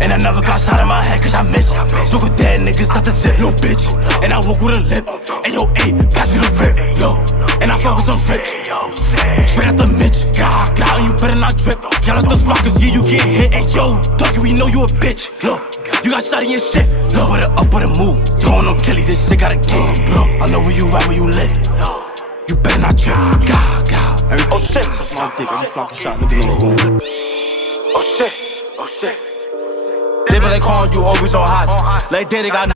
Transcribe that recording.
And I never got shot in my head cause I missed. So good dead niggas out the zip, no bitch. And I walk with a limp. And yo, ayy, pass me the rip, yo. And I focus on rip. Straight out the Mitch, gah, and you better not trip. Y'all out the flockers, yeah, you get hit. And yo, doggy, we know you a bitch. Look, you got shot in your shit. Look, put it up, put it move. Throwing on Kelly, this shit gotta give. Look, I know where you at, where you live. You better not trip, gah. Oh shit, that's my dick, every flock shot, nigga know. Oh shit. They be like calling you always on hot. Like they got